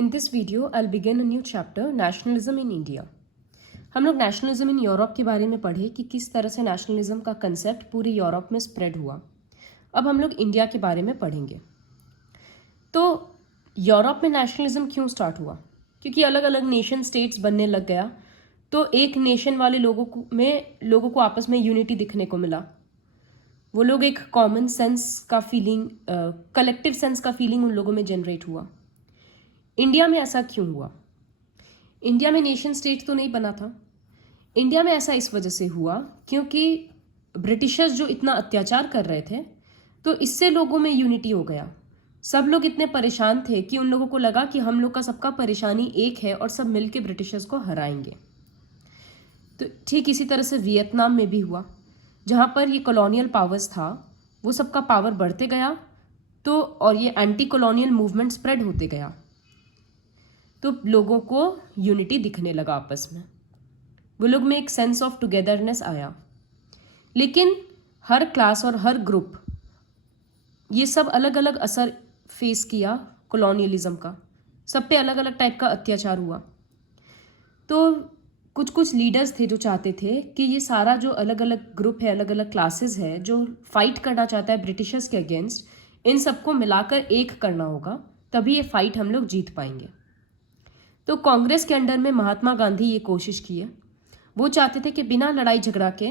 In this video, I'll begin a new chapter, Nationalism in India. हम लोग nationalism in Europe के बारे में पढ़े कि किस तरह से नेशनलिज्म का कंसेप्ट पूरे यूरोप में स्प्रेड हुआ। अब हम लोग इंडिया के बारे में पढ़ेंगे। तो यूरोप में नेशनलिज्म क्यों स्टार्ट हुआ? क्योंकि अलग अलग नेशन स्टेट्स बनने लग गया, तो एक नेशन वाले लोगों को आपस में यूनिटी दिखने को मिला। वो लोग एक कॉमन सेंस का फीलिंग, कलेक्टिव सेंस का फीलिंग उन लोगों में जनरेट हुआ। इंडिया में ऐसा क्यों हुआ? इंडिया में नेशन स्टेट तो नहीं बना था। इंडिया में ऐसा इस वजह से हुआ क्योंकि ब्रिटिशर्स जो इतना अत्याचार कर रहे थे, तो इससे लोगों में यूनिटी हो गया। सब लोग इतने परेशान थे कि उन लोगों को लगा कि हम लोग का सबका परेशानी एक है और सब मिलके ब्रिटिशर्स को हराएंगे। तो ठीक इसी तरह से वियतनाम में भी हुआ, जहाँ पर ये कॉलोनियल पावर्स था, वो सबका पावर बढ़ते गया, तो और ये एंटी कॉलोनियल मूवमेंट स्प्रेड होते गया, तो लोगों को यूनिटी दिखने लगा आपस में। वो लोग में एक सेंस ऑफ टुगेदरनेस आया। लेकिन हर क्लास और हर ग्रुप ये सब अलग अलग असर फेस किया कॉलोनियलिज्म का। सब पे अलग अलग टाइप का अत्याचार हुआ। तो कुछ कुछ लीडर्स थे जो चाहते थे कि ये सारा जो अलग अलग ग्रुप है, अलग अलग क्लासेस है जो फाइट करना चाहता है ब्रिटिशर्स के अगेंस्ट, इन सबको मिलाकर एक करना होगा, तभी ये फाइट हम लोग जीत पाएंगे। तो कांग्रेस के अंडर में महात्मा गांधी ये कोशिश की है। वो चाहते थे कि बिना लड़ाई झगड़ा के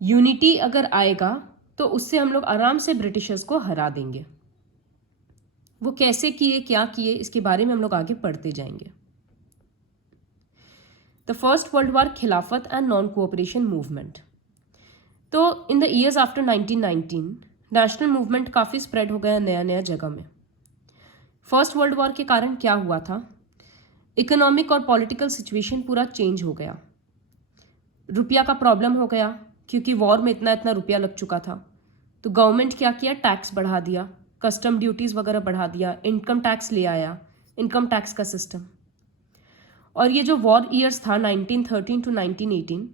यूनिटी अगर आएगा तो उससे हम लोग आराम से ब्रिटिशर्स को हरा देंगे। वो कैसे किए, क्या किए, इसके बारे में हम लोग आगे पढ़ते जाएंगे। द फर्स्ट वर्ल्ड वॉर, खिलाफत एंड नॉन कोऑपरेशन मूवमेंट। तो in the years after 1919 national movement काफ़ी स्प्रेड हो गया नया नया जगह में। फर्स्ट वर्ल्ड वॉर के कारण क्या हुआ था? इकोनॉमिक और पॉलिटिकल सिचुएशन पूरा चेंज हो गया। रुपया का प्रॉब्लम हो गया क्योंकि वॉर में इतना इतना रुपया लग चुका था। तो गवर्नमेंट क्या किया? टैक्स बढ़ा दिया, कस्टम ड्यूटीज़ वगैरह बढ़ा दिया, इनकम टैक्स ले आया, इनकम टैक्स का सिस्टम। और ये जो वॉर ईयर्स था 1913 टू 1918,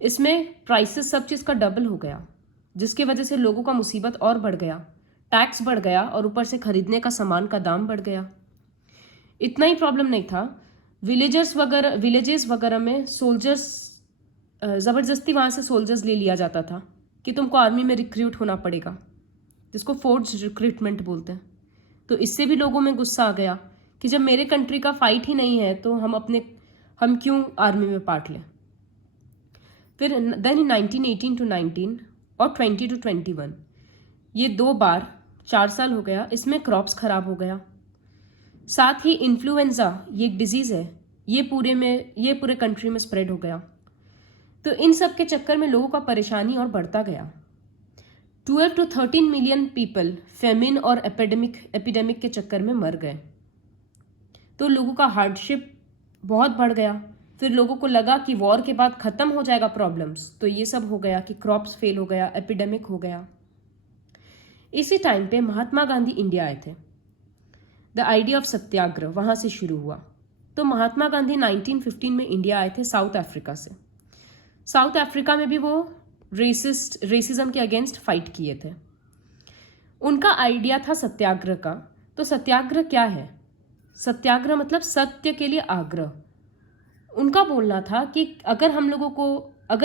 इसमें प्राइसेस सब चीज़ का डबल हो गया, जिसकी वजह से लोगों का मुसीबत और बढ़ गया। टैक्स बढ़ गया और ऊपर से खरीदने का सामान का दाम बढ़ गया। इतना ही प्रॉब्लम नहीं था, विलेजेस वगैरह में सोल्जर्स, ज़बरदस्ती वहाँ से सोल्जर्स ले लिया जाता था कि तुमको आर्मी में रिक्रूट होना पड़ेगा, जिसको फोर्स्ड रिक्रूटमेंट बोलते हैं। तो इससे भी लोगों में गुस्सा आ गया कि जब मेरे कंट्री का फाइट ही नहीं है तो हम क्यों आर्मी में पार्ट लें। फिर देन इन 1918 टू 19 और 20 टू 21, ये 2 बार 4 साल हो गया, इसमें क्रॉप्स खराब हो गया। साथ ही इन्फ्लुएंजा, ये एक डिजीज़ है, ये पूरे कंट्री में स्प्रेड हो गया। तो इन सब के चक्कर में लोगों का परेशानी और बढ़ता गया। 12 टू 13 मिलियन पीपल फेमिन और एपिडेमिक के चक्कर में मर गए। तो लोगों का हार्डशिप बहुत बढ़ गया। फिर लोगों को लगा कि वॉर के बाद ख़त्म हो जाएगा प्रॉब्लम्स, तो ये सब हो गया कि क्रॉप्स फेल हो गया, एपिडेमिक हो गया। इसी टाइम पे महात्मा गांधी इंडिया आए थे। द आइडिया ऑफ सत्याग्रह वहाँ से शुरू हुआ। तो महात्मा गांधी 1915 में इंडिया आए थे साउथ अफ्रीका से। साउथ अफ्रीका में भी वो रेसिज्म के अगेंस्ट फाइट किए थे। उनका आइडिया था सत्याग्रह का। तो सत्याग्रह क्या है? सत्याग्रह मतलब सत्य के लिए आग्रह। उनका बोलना था कि अगर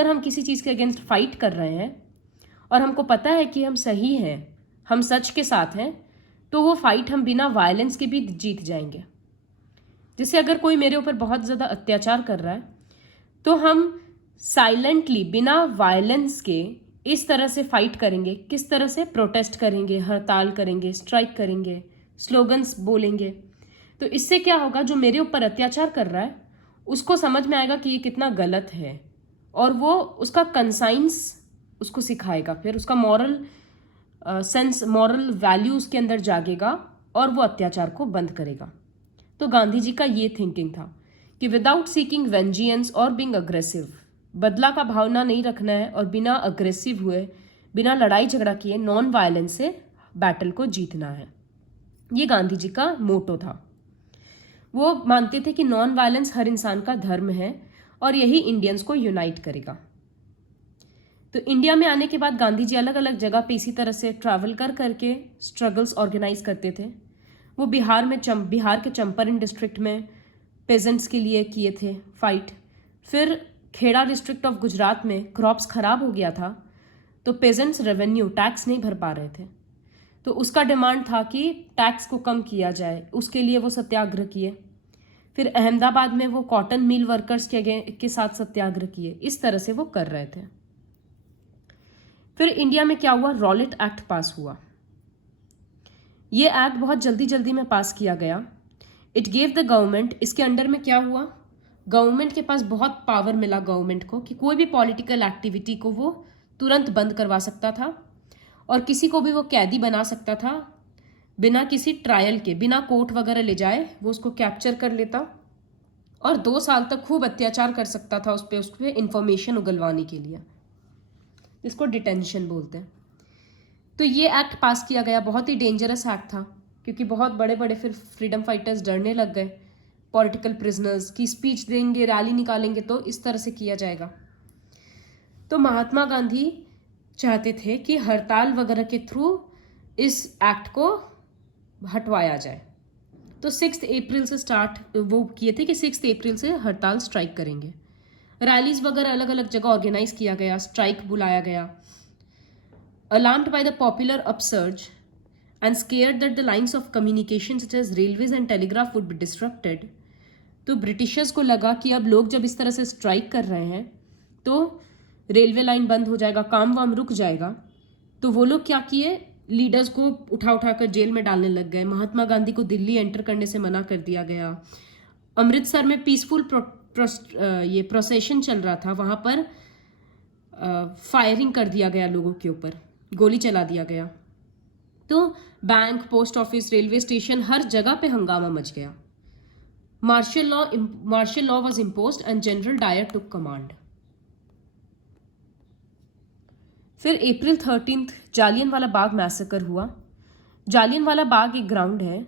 हम किसी चीज़ के अगेंस्ट फाइट कर रहे हैं और हमको पता है कि हम सही हैं, हम सच के साथ हैं, तो वो फाइट हम बिना वायलेंस के भी जीत जाएंगे। जैसे अगर कोई मेरे ऊपर बहुत ज़्यादा अत्याचार कर रहा है, तो हम साइलेंटली बिना वायलेंस के इस तरह से फाइट करेंगे। किस तरह से? प्रोटेस्ट करेंगे, हड़ताल करेंगे, स्ट्राइक करेंगे, स्लोगन्स बोलेंगे। तो इससे क्या होगा? जो मेरे ऊपर अत्याचार कर रहा है उसको समझ में आएगा कि ये कितना गलत है, और वो उसका कंसाइंस उसको सिखाएगा। फिर उसका मॉरल वैल्यू उसके अंदर जागेगा और वो अत्याचार को बंद करेगा। तो गांधी जी का ये थिंकिंग था कि विदाउट सीकिंग वेंजियंस और बीइंग अग्रेसिव, बदला का भावना नहीं रखना है और बिना अग्रेसिव हुए, बिना लड़ाई झगड़ा किए, नॉन वायलेंस से बैटल को जीतना है। ये गांधी जी का मोटो था। वो मानते थे कि नॉन वायलेंस हर इंसान का धर्म है और यही इंडियंस को यूनाइट करेगा। तो इंडिया में आने के बाद गांधी जी अलग अलग जगह पे इसी तरह से ट्रैवल करके स्ट्रगल्स ऑर्गेनाइज करते थे। वो बिहार के चंपारण डिस्ट्रिक्ट में पेजेंट्स के लिए किए थे फाइट। फिर खेड़ा डिस्ट्रिक्ट ऑफ गुजरात में क्रॉप्स खराब हो गया था, तो पेजेंट्स रेवेन्यू टैक्स नहीं भर पा रहे थे, तो उसका डिमांड था कि टैक्स को कम किया जाए, उसके लिए वो सत्याग्रह किए। फिर अहमदाबाद में वो कॉटन मिल वर्कर्स के साथ सत्याग्रह किए। इस तरह से वो कर रहे थे। फिर इंडिया में क्या हुआ, रॉलेट एक्ट पास हुआ। ये एक्ट बहुत जल्दी जल्दी में पास किया गया। इट गेव द गवर्नमेंट, इसके अंडर में क्या हुआ, गवर्नमेंट के पास बहुत पावर मिला गवर्नमेंट को कि कोई भी पॉलिटिकल एक्टिविटी को वो तुरंत बंद करवा सकता था और किसी को भी वो कैदी बना सकता था बिना किसी ट्रायल के, बिना कोर्ट वगैरह ले जाए वो उसको कैप्चर कर लेता और 2 साल तक खूब अत्याचार कर सकता था उस पर इंफॉर्मेशन उगलवाने के लिए, इसको डिटेंशन बोलते हैं। तो ये एक्ट पास किया गया, बहुत ही डेंजरस एक्ट था क्योंकि बहुत बड़े बड़े फिर फ्रीडम फाइटर्स डरने लग गए, पॉलिटिकल प्रिजनर्स की स्पीच देंगे, रैली निकालेंगे तो इस तरह से किया जाएगा। तो महात्मा गांधी चाहते थे कि हड़ताल वगैरह के थ्रू इस एक्ट को हटवाया जाए। तो 6 अप्रैल से स्टार्ट वो किए थे कि 6 अप्रैल से हड़ताल स्ट्राइक करेंगे। रैलीज वगैरह अलग अलग जगह ऑर्गेनाइज किया गया, स्ट्राइक बुलाया गया। Alarmed by the popular upsurge and scared that the lines of communication such as railways and telegraph would be disrupted, तो ब्रिटिशर्स को लगा कि अब लोग जब इस तरह से स्ट्राइक कर रहे हैं तो रेलवे लाइन बंद हो जाएगा, काम वाम रुक जाएगा। तो वो लोग क्या किए, लीडर्स को उठा उठा कर जेल में डालने लग गए। महात्मा गांधी को दिल्ली एंटर करने से मना कर दिया गया। अमृतसर में पीसफुल ये प्रोसेशन चल रहा था, वहाँ पर फायरिंग कर दिया गया, लोगों के ऊपर गोली चला दिया गया। तो bank, post office, railway station, हर जगह पे हंगामा मच गया। Martial law was imposed and General Dyer took command. फिर अप्रैल 13 जालियनवाला बाग मैसेकर हुआ। जालियनवाला बाग एक ग्राउंड है,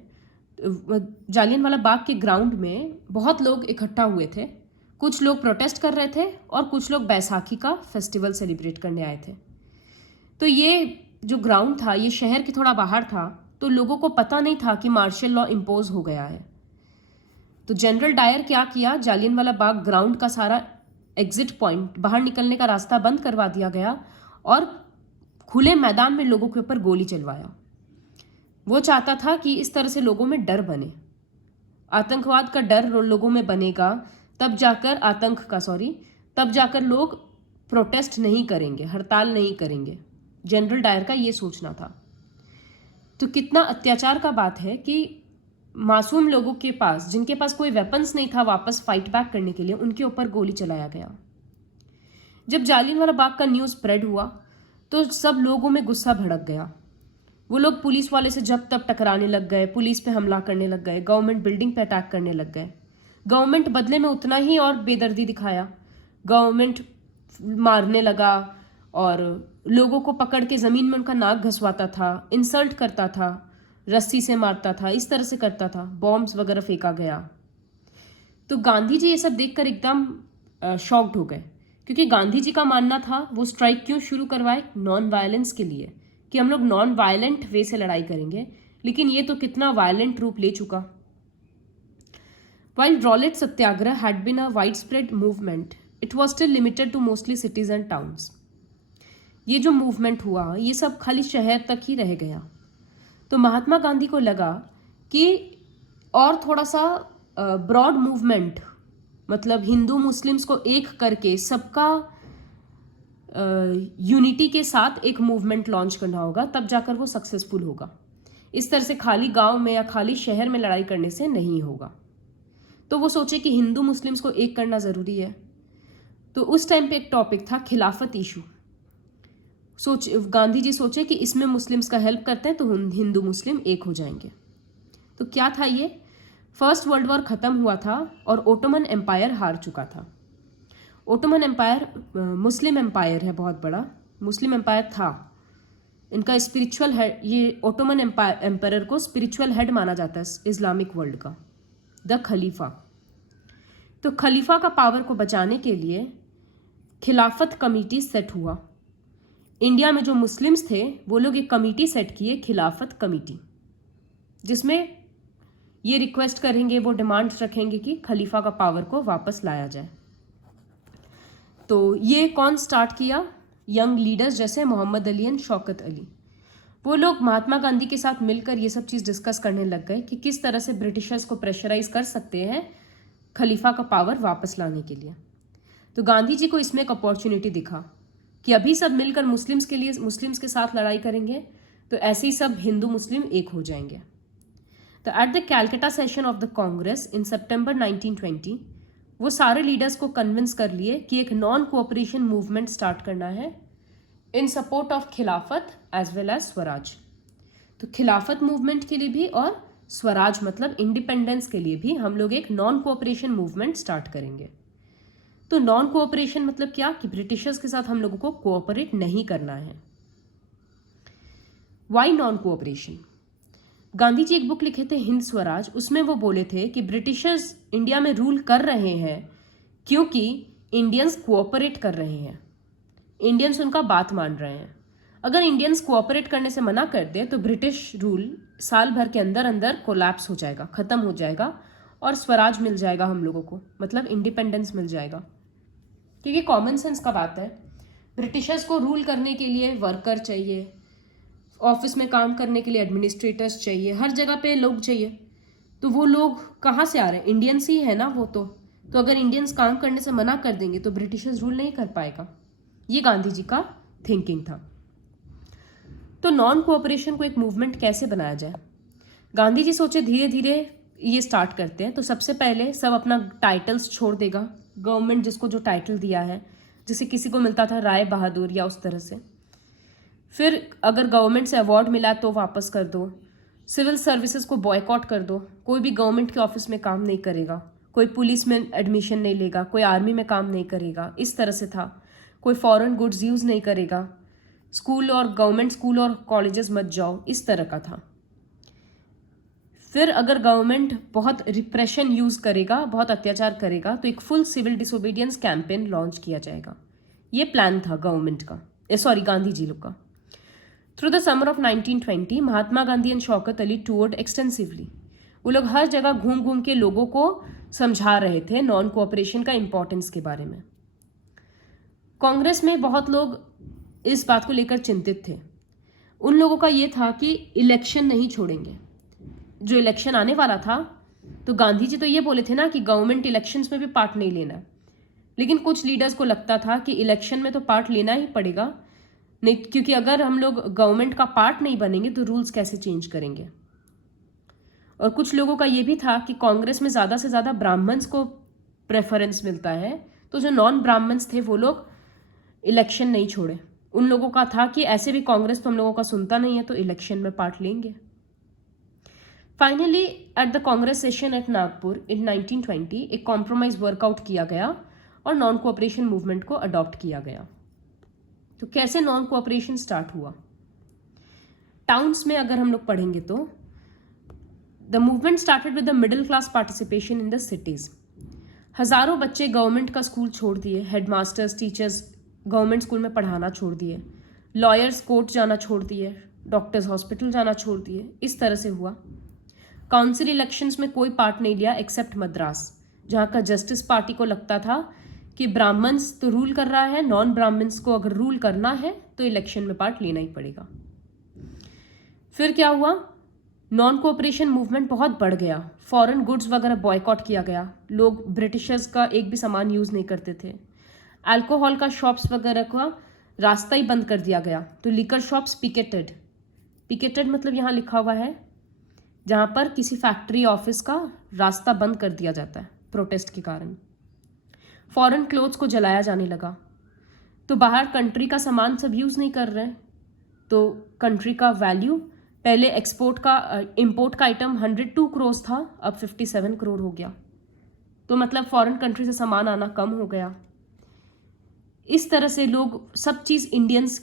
जालियनवाला बाग के ग्राउंड में बहुत लोग इकट्ठा हुए थे। कुछ लोग प्रोटेस्ट कर रहे थे और कुछ लोग बैसाखी का फेस्टिवल सेलिब्रेट करने आए थे। तो ये जो ग्राउंड था ये शहर के थोड़ा बाहर था, तो लोगों को पता नहीं था कि मार्शल लॉ इम्पोज हो गया है। तो जनरल डायर क्या किया, जालियनवाला बाग ग्राउंड का सारा एग्जिट पॉइंट, बाहर निकलने का रास्ता बंद करवा दिया गया और खुले मैदान में लोगों के ऊपर गोली चलवाया। वो चाहता था कि इस तरह से लोगों में डर बने, आतंकवाद का डर लोगों में बनेगा, तब जाकर लोग प्रोटेस्ट नहीं करेंगे, हड़ताल नहीं करेंगे। जनरल डायर का ये सोचना था। तो कितना अत्याचार का बात है कि मासूम लोगों के पास, जिनके पास कोई वेपन्स नहीं था वापस फाइट बैक करने के लिए, उनके ऊपर गोली चलाया गया। जब जालियनवाला बाग का न्यूज़ स्प्रेड हुआ तो सब लोगों में गुस्सा भड़क गया। वो लोग पुलिस वाले से जब तब टकराने लग गए, पुलिस पे हमला करने लग गए, गवर्नमेंट बिल्डिंग पे अटैक करने लग गए। गवर्नमेंट बदले में उतना ही और बेदर्दी दिखाया। गवर्नमेंट मारने लगा और लोगों को पकड़ के ज़मीन में उनका नाक घसवाता था, इंसल्ट करता था, रस्सी से मारता था, इस तरह से करता था, बॉम्ब्स वगैरह फेंका गया। तो गांधी जी ये सब देखकर एकदम शॉक्ड हो गए, क्योंकि गांधी जी का मानना था वो स्ट्राइक क्यों शुरू करवाए, नॉन वायलेंस के लिए, कि हम लोग नॉन वायलेंट वे से लड़ाई करेंगे। लेकिन ये तो कितना वायलेंट रूप ले चुका। While Rowlatt Satyagraha had been a widespread movement, it was still limited to mostly cities and towns. ये जो मूवमेंट हुआ ये सब खाली शहर तक ही रह गया। तो महात्मा गांधी को लगा कि और थोड़ा सा ब्रॉड मूवमेंट, मतलब हिंदू मुस्लिम्स को एक करके सबका यूनिटी के साथ एक मूवमेंट लॉन्च करना होगा, तब जाकर वो सक्सेसफुल होगा। इस तरह से खाली गांव में या खाली शहर में लड़ाई करने से नहीं होगा। तो वो सोचे कि हिंदू मुस्लिम्स को एक करना ज़रूरी है। तो उस टाइम पे एक टॉपिक था खिलाफत इशू। गांधी जी सोचे कि इसमें मुस्लिम्स का हेल्प करते हैं तो हिंदू मुस्लिम एक हो जाएंगे। तो क्या था ये, फर्स्ट वर्ल्ड वॉर ख़त्म हुआ था और ओटोमन एम्पायर हार चुका था। ओटोमन एम्पायर मुस्लिम एम्पायर है, बहुत बड़ा मुस्लिम एम्पायर था। इनका स्पिरिचुअल हेड, ये ओटोमन एम्पायर को स्पिरिचुअल हेड माना जाता है इस्लामिक वर्ल्ड का, द खलीफा। तो खलीफा का पावर को बचाने के लिए खिलाफत कमेटी सेट हुआ। इंडिया में जो मुस्लिम्स थे वो लोग एक कमेटी सेट किए, खिलाफत कमेटी, जिसमें ये रिक्वेस्ट करेंगे, वो डिमांड रखेंगे कि खलीफा का पावर को वापस लाया जाए। तो ये कौन स्टार्ट किया? यंग लीडर्स जैसे मोहम्मद अली एंड शौकत अली। वो लोग महात्मा गांधी के साथ मिलकर ये सब चीज़ डिस्कस करने लग गए कि किस तरह से ब्रिटिशर्स को प्रेशराइज कर सकते हैं खलीफा का पावर वापस लाने के लिए। तो गांधी जी को इसमें एक अपॉर्चुनिटी दिखा कि अभी सब मिलकर मुस्लिम्स के साथ लड़ाई करेंगे तो ऐसे ही सब हिंदू मुस्लिम एक हो जाएंगे। तो at the Calcutta session of the Congress in September 1920 वो सारे लीडर्स को कन्विंस कर लिए कि एक नॉन कोऑपरेशन मूवमेंट स्टार्ट करना है इन सपोर्ट ऑफ खिलाफत एज वेल एज स्वराज। तो खिलाफत मूवमेंट के लिए भी और स्वराज मतलब इंडिपेंडेंस के लिए भी हम लोग एक नॉन कोऑपरेशन मूवमेंट स्टार्ट करेंगे। तो नॉन कोऑपरेशन मतलब क्या? कि ब्रिटिशर्स के साथ हम लोगों को कोऑपरेट नहीं करना है। Why non cooperation? Gandhi ji एक बुक लिखे थे हिंद स्वराज, उसमें वो बोले थे कि ब्रिटिशर्स इंडिया में रूल कर रहे हैं क्योंकि इंडियंस कोऑपरेट कर रहे हैं, इंडियंस उनका बात मान रहे हैं। अगर इंडियंस कोऑपरेट करने से मना कर दे तो ब्रिटिश रूल साल भर के अंदर अंदर कोलैप्स हो जाएगा, खत्म हो जाएगा और स्वराज मिल जाएगा हम लोगों को, मतलब इंडिपेंडेंस मिल जाएगा। क्योंकि कॉमन सेंस का बात है, ब्रिटिशर्स को रूल करने के लिए वर्कर चाहिए, ऑफिस में काम करने के लिए एडमिनिस्ट्रेटर्स चाहिए, हर जगह पे लोग चाहिए। तो वो लोग कहाँ से आ रहे हैं? इंडियंस ही है ना वो तो अगर इंडियंस काम करने से मना कर देंगे तो ब्रिटिशर्स रूल नहीं कर पाएगा। ये गांधी जी का थिंकिंग था। तो नॉन कोऑपरेशन को एक मूवमेंट कैसे बनाया जाए? गांधी जी सोचे धीरे धीरे ये स्टार्ट करते हैं। तो सबसे पहले सब अपना टाइटल्स छोड़ देगा, गवर्नमेंट जिसको जो टाइटल दिया है, जैसे किसी को मिलता था राय बहादुर या उस तरह से। फिर अगर गवर्नमेंट से अवार्ड मिला तो वापस कर दो, सिविल सर्विसेज को बॉयकॉट कर दो, कोई भी गवर्नमेंट के ऑफिस में काम नहीं करेगा, कोई पुलिस में एडमिशन नहीं लेगा, कोई आर्मी में काम नहीं करेगा, इस तरह से था। कोई फॉरेन गुड्स यूज़ नहीं करेगा, स्कूल और गवर्नमेंट स्कूल और कॉलेजेस मत जाओ, इस तरह का था। फिर अगर गवर्नमेंट बहुत रिप्रेशन यूज़ करेगा, बहुत अत्याचार करेगा, तो एक full civil disobedience campaign launch किया जाएगा। ये प्लान था गवर्नमेंट का, गांधी जी लोग का। Through the summer of 1920 Mahatma Gandhi and Shaukat Ali toured extensively. वो लोग हर जगह घूम घूम के लोगों को समझा रहे थे नॉन कोऑपरेशन का इंपॉर्टेंस के बारे में। कांग्रेस में बहुत लोग इस बात को लेकर चिंतित थे। उन लोगों का ये था कि इलेक्शन नहीं छोड़ेंगे। जो इलेक्शन आने वाला था, तो गांधी जी तो ये बोले थे ना कि गवर्नमेंट इलेक्शंस में भी पार्ट नहीं लेना, लेकिन कुछ लीडर्स को लगता था कि इलेक्शन में तो पार्ट लेना ही पड़ेगा, नहीं, क्योंकि अगर हम लोग गवर्नमेंट का पार्ट नहीं बनेंगे तो रूल्स कैसे चेंज करेंगे। और कुछ लोगों का ये भी था कि कांग्रेस में ज़्यादा से ज़्यादा ब्राह्मण्स को प्रेफरेंस मिलता है, तो जो नॉन ब्राह्मण्स थे वो लोग इलेक्शन नहीं छोड़े। उन लोगों का था कि ऐसे भी कांग्रेस तो हम लोगों का सुनता नहीं है, तो इलेक्शन में पार्ट लेंगे। Finally at the Congress session at Nagpur in 1920 एक कॉम्प्रोमाइज वर्कआउट किया गया और नॉन कोऑपरेशन मूवमेंट को अडॉप्ट किया गया। तो कैसे नॉन कोऑपरेशन स्टार्ट हुआ? टाउन्स में अगर हम लोग पढ़ेंगे तो the movement started with the middle class participation in the cities. हजारों बच्चे गवर्नमेंट का स्कूल छोड़ दिए, हेडमास्टर्स टीचर्स गवर्नमेंट स्कूल में पढ़ाना छोड़ दिए, लॉयर्स कोर्ट जाना छोड़ दिए, डॉक्टर्स हॉस्पिटल जाना छोड़ दिए। इस तरह से हुआ। काउंसिल इलेक्शंस में कोई पार्ट नहीं लिया एक्सेप्ट मद्रास, जहाँ का जस्टिस पार्टी को लगता था कि ब्राह्मण्स तो रूल कर रहा है, नॉन ब्राह्मण्स को अगर रूल करना है तो इलेक्शन में पार्ट लेना ही पड़ेगा। फिर क्या हुआ? नॉन कोऑपरेशन मूवमेंट बहुत बढ़ गया, फॉरेन गुड्स वगैरह बॉयकॉट किया गया, लोग ब्रिटिशर्स का एक भी सामान यूज़ नहीं करते थे, अल्कोहल का शॉप्स वगैरह का रास्ता ही बंद कर दिया गया। तो लिकर शॉप्स पिकेटेड मतलब यहाँ लिखा हुआ है जहाँ पर किसी फैक्ट्री ऑफिस का रास्ता बंद कर दिया जाता है प्रोटेस्ट के कारण। फॉरेन क्लोथ्स को जलाया जाने लगा, तो बाहर कंट्री का सामान सब यूज़ नहीं कर रहे हैं, तो कंट्री का वैल्यू पहले इंपोर्ट का आइटम 102 करोड़ था, अब 57 करोड़ हो गया। तो मतलब फॉरेन कंट्री से सामान आना कम हो गया। इस तरह से लोग सब चीज़ इंडियंस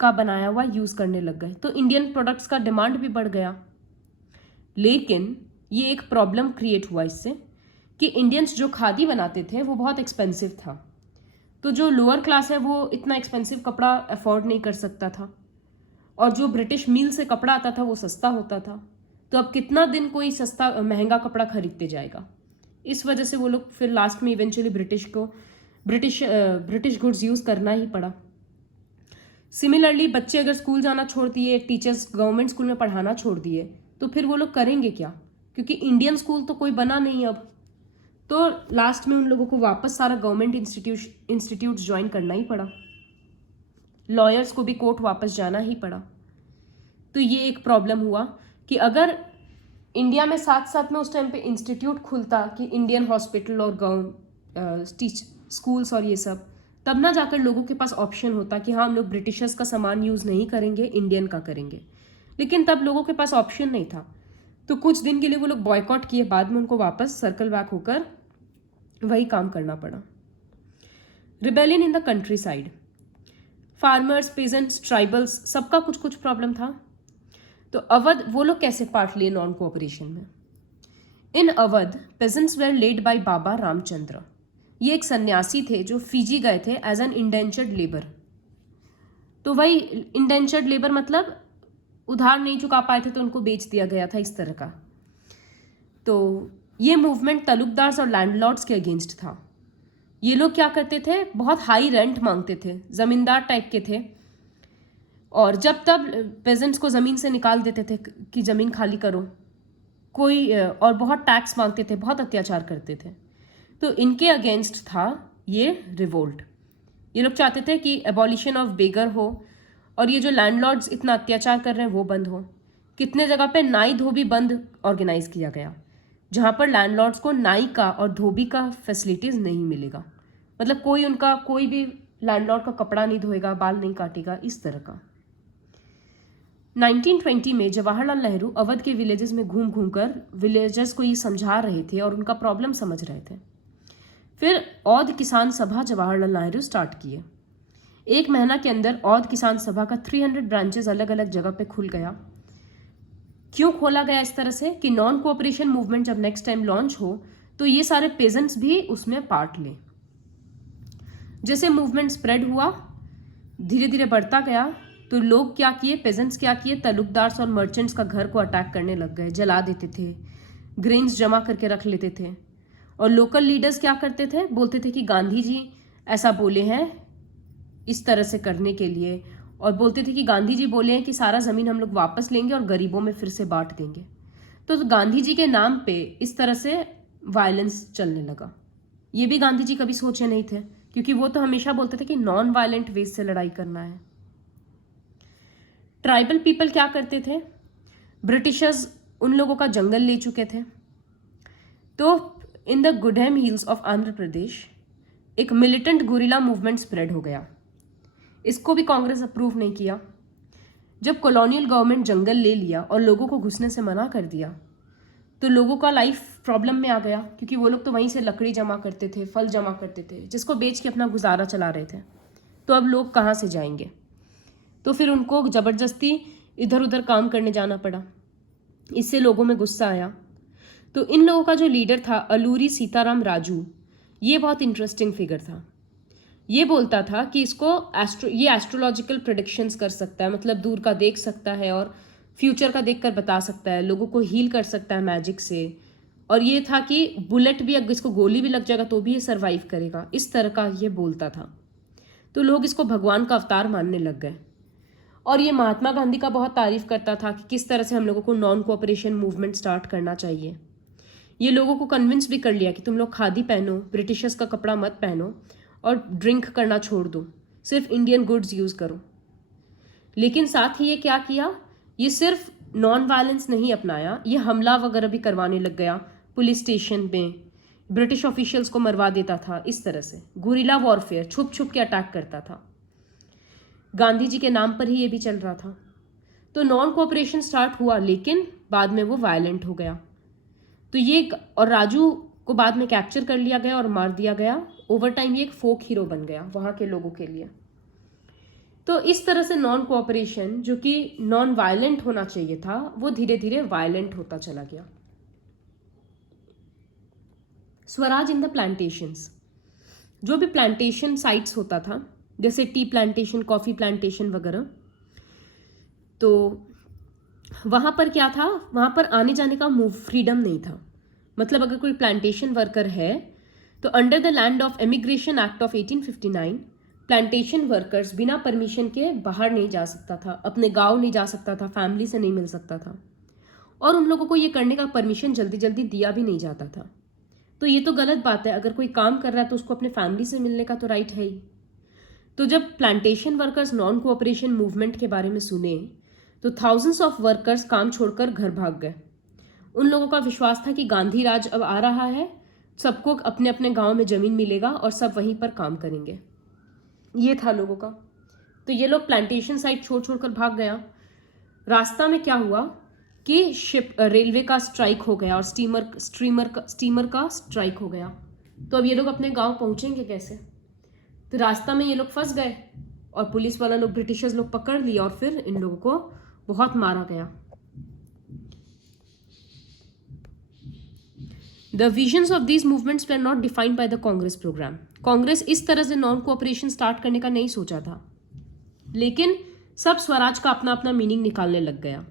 का बनाया हुआ यूज़ करने लग गए, तो इंडियन प्रोडक्ट्स का डिमांड भी बढ़ गया। लेकिन ये एक प्रॉब्लम क्रिएट हुआ इससे कि इंडियंस जो खादी बनाते थे वो बहुत एक्सपेंसिव था, तो जो लोअर क्लास है वो इतना एक्सपेंसिव कपड़ा अफोर्ड नहीं कर सकता था, और जो ब्रिटिश मील से कपड़ा आता था वो सस्ता होता था, तो अब कितना दिन कोई सस्ता महंगा कपड़ा खरीदते जाएगा। इस वजह से वो लोग फिर लास्ट में इवेंचुअली ब्रिटिश गुड्स यूज़ करना ही पड़ा। सिमिलरली बच्चे अगर स्कूल जाना छोड़ दिए, टीचर्स गवर्नमेंट स्कूल में पढ़ाना छोड़ दिए, तो फिर वो लोग करेंगे क्या, क्योंकि इंडियन स्कूल तो कोई बना नहीं अब। तो लास्ट में उन लोगों को वापस सारा गवर्नमेंट इंस्टीट्यूट ज्वाइन करना ही पड़ा, लॉयर्स को भी कोर्ट वापस जाना ही पड़ा। तो ये एक प्रॉब्लम हुआ कि अगर इंडिया में साथ साथ में उस टाइम पे इंस्टीट्यूट खुलता कि इंडियन हॉस्पिटल और स्कूल्स और ये सब, तब ना जाकर लोगों के पास ऑप्शन होता कि हाँ हम लोग ब्रिटिशर्स का सामान यूज़ नहीं करेंगे, इंडियन का करेंगे। लेकिन तब लोगों के पास ऑप्शन नहीं था, तो कुछ दिन के लिए वो लोग बॉयकॉट किए, बाद में उनको वापस सर्कल बैक होकर वही काम करना पड़ा। Rebellion in the country side, farmers, pageants, tribals, सबका कुछ कुछ प्रॉब्लम था। तो अवध, वो लोग कैसे पार्ट लिए नॉन कोऑपरेशन में? In Awadh peasants were led by Baba Ramchandra. ये एक सन्यासी थे जो फिजी गए थे एज एन इंडेंचर्ड लेबर। तो वही इंडेंचर्ड लेबर मतलब उधार नहीं चुका पाए थे तो उनको बेच दिया गया था, इस तरह का। तो ये मूवमेंट तलुकदार्स और लैंडलॉर्ड्स के अगेंस्ट था। ये लोग क्या करते थे, बहुत हाई रेंट मांगते थे, जमींदार टाइप के थे, और जब तब पेजेंट्स को ज़मीन से निकाल देते थे कि ज़मीन खाली करो, और बहुत टैक्स मांगते थे, बहुत अत्याचार करते थे। तो इनके अगेंस्ट था ये रिवोल्ट। ये लोग चाहते थे कि एबॉलिशन ऑफ बेगर हो, और ये जो लैंडलॉर्ड्स इतना अत्याचार कर रहे हैं वो बंद हो। कितने जगह पे नाई धोबी बंद ऑर्गेनाइज किया गया, जहाँ पर लैंडलॉर्ड्स को नाई का और धोबी का फैसिलिटीज़ नहीं मिलेगा, मतलब कोई भी लैंडलॉर्ड का कपड़ा नहीं धोएगा, बाल नहीं काटेगा, इस तरह का। 1920 में जवाहरलाल नेहरू अवध के विलेजेस में घूम घूम कर विलेजर्स को ये समझा रहे थे और उनका प्रॉब्लम समझ रहे थे। फिर औध किसान सभा जवाहरलाल नेहरू स्टार्ट किए। 1 महीना के अंदर औध किसान सभा का 300 ब्रांचेस अलग अलग जगह पे खुल गया। क्यों खोला गया इस तरह से कि नॉन कोऑपरेशन मूवमेंट जब नेक्स्ट टाइम लॉन्च हो तो ये सारे पेजेंट्स भी उसमें पार्ट लें। जैसे मूवमेंट स्प्रेड हुआ, धीरे धीरे बढ़ता गया, तो लोग क्या किए, पेजेंट्स क्या किए, तलुकदार्स और मर्चेंट्स का घर को अटैक करने लग गए, जला देते थे, ग्रेन्स जमा करके रख लेते थे। और लोकल लीडर्स क्या करते थे, बोलते थे कि गांधी जी ऐसा बोले हैं इस तरह से करने के लिए, और बोलते थे कि गांधी जी बोले हैं कि सारा ज़मीन हम लोग वापस लेंगे और गरीबों में फिर से बांट देंगे। तो गांधी जी के नाम पे इस तरह से वायलेंस चलने लगा। ये भी गांधी जी कभी सोचे नहीं थे, क्योंकि वो तो हमेशा बोलते थे कि नॉन वायलेंट वेज से लड़ाई करना है। ट्राइबल पीपल क्या करते थे, ब्रिटिशर्स उन लोगों का जंगल ले चुके थे। तो in the Gudem hills of Andhra Pradesh एक मिलिटेंट गुरिल्ला मूवमेंट स्प्रेड हो गया। इसको भी कांग्रेस अप्रूव नहीं किया। जब कॉलोनियल गवर्नमेंट जंगल ले लिया और लोगों को घुसने से मना कर दिया, तो लोगों का लाइफ प्रॉब्लम में आ गया, क्योंकि वो लोग तो वहीं से लकड़ी जमा करते थे, फल जमा करते थे, जिसको बेच के अपना गुजारा चला रहे थे। तो अब लोग कहाँ से जाएंगे, तो फिर उनको ज़बरदस्ती इधर उधर काम करने जाना पड़ा। इससे लोगों में गुस्सा आया। तो इन लोगों का जो लीडर था अलूरी सीताराम राजू, ये बहुत इंटरेस्टिंग फिगर था। ये बोलता था कि ये एस्ट्रोलॉजिकल प्रेडिक्शंस कर सकता है, मतलब दूर का देख सकता है और फ्यूचर का देखकर बता सकता है, लोगों को हील कर सकता है मैजिक से। और ये था कि बुलेट भी, अगर इसको गोली भी लग जाएगा तो भी ये सर्वाइव करेगा, इस तरह का ये बोलता था। तो लोग इसको भगवान का अवतार मानने लग गए। और ये महात्मा गांधी का बहुत तारीफ करता था कि किस तरह से हम लोगों को नॉन कोऑपरेशन मूवमेंट स्टार्ट करना चाहिए। ये लोगों को कन्विंस भी कर लिया कि तुम लोग खादी पहनो, ब्रिटिशर्स का कपड़ा मत पहनो, और ड्रिंक करना छोड़ दो, सिर्फ इंडियन गुड्स यूज़ करो। लेकिन साथ ही ये क्या किया, ये सिर्फ नॉन वायलेंस नहीं अपनाया, ये हमला वगैरह भी करवाने लग गया। पुलिस स्टेशन में ब्रिटिश ऑफिशियल्स को मरवा देता था। इस तरह से गुरिल्ला वॉरफेयर, छुप छुप के अटैक करता था। गांधी जी के नाम पर ही ये भी चल रहा था। तो नॉन कोऑपरेशन स्टार्ट हुआ, लेकिन बाद में वो वायलेंट हो गया। तो ये, और राजू को बाद में कैप्चर कर लिया गया और मार दिया गया। ओवर टाइम ये एक फोक हीरो बन गया वहाँ के लोगों के लिए। तो इस तरह से नॉन कोऑपरेशन, जो कि नॉन वायलेंट होना चाहिए था, वो धीरे धीरे वायलेंट होता चला गया। स्वराज इन द प्लांटेशंस, जो भी प्लांटेशन साइट्स होता था, जैसे टी प्लांटेशन, कॉफ़ी प्लांटेशन वगैरह, तो वहाँ पर क्या था, वहाँ पर आने जाने का मूव फ्रीडम नहीं था। मतलब अगर कोई प्लांटेशन वर्कर है तो under the land of immigration act of 1859 plantation workers बिना परमिशन के बाहर नहीं जा सकता था, अपने गांव नहीं जा सकता था, फैमिली से नहीं मिल सकता था, और उन लोगों को ये करने का परमिशन जल्दी जल्दी दिया भी नहीं जाता था। तो ये तो गलत बात है। अगर कोई काम कर रहा है तो उसको अपने फैमिली से मिलने का तो राइट है ही। तो जब plantation workers non cooperation movement के बारे में सुने तो थाउजेंड्स ऑफ वर्कर्स काम छोड़कर घर भाग गए। उन लोगों का विश्वास था कि गांधी राज अब आ रहा है, सबको अपने अपने गांव में ज़मीन मिलेगा और सब वहीं पर काम करेंगे, ये था लोगों का। तो ये लोग प्लांटेशन साइट छोड़ छोड़कर भाग गया। रास्ता में क्या हुआ कि रेलवे का स्ट्राइक हो गया और स्टीमर का स्ट्राइक हो गया। तो अब ये लोग अपने गांव पहुंचेंगे कैसे? तो रास्ता में ये लोग फंस गए और पुलिस वाला लोग, ब्रिटिशर्स लोग पकड़ लिया और फिर इन लोगों को बहुत मारा गया। The visions of these movements were not defined by the Congress program. Congress इस तरह से नॉन कोऑपरेशन स्टार्ट करने का नहीं सोचा था, लेकिन सब स्वराज का अपना अपना मीनिंग निकालने लग गया।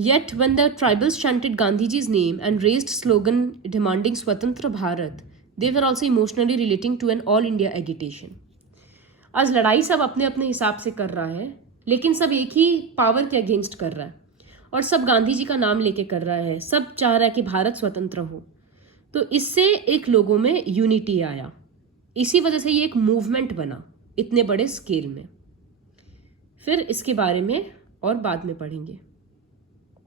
Yet when the tribals chanted Gandhiji's name and raised slogan demanding Swatantra Bharat, they were also emotionally relating to an all India agitation. आज लड़ाई सब अपने अपने हिसाब से कर रहा है, लेकिन सब एक ही पावर के अगेंस्ट कर रहा है और सब गांधी जी का नाम लेके कर रहा है। सब चाह रहा है कि भारत स्वतंत्र हो। तो इससे एक लोगों में यूनिटी आया, इसी वजह से ये एक मूवमेंट बना इतने बड़े स्केल में। फिर इसके बारे में और बाद में पढ़ेंगे।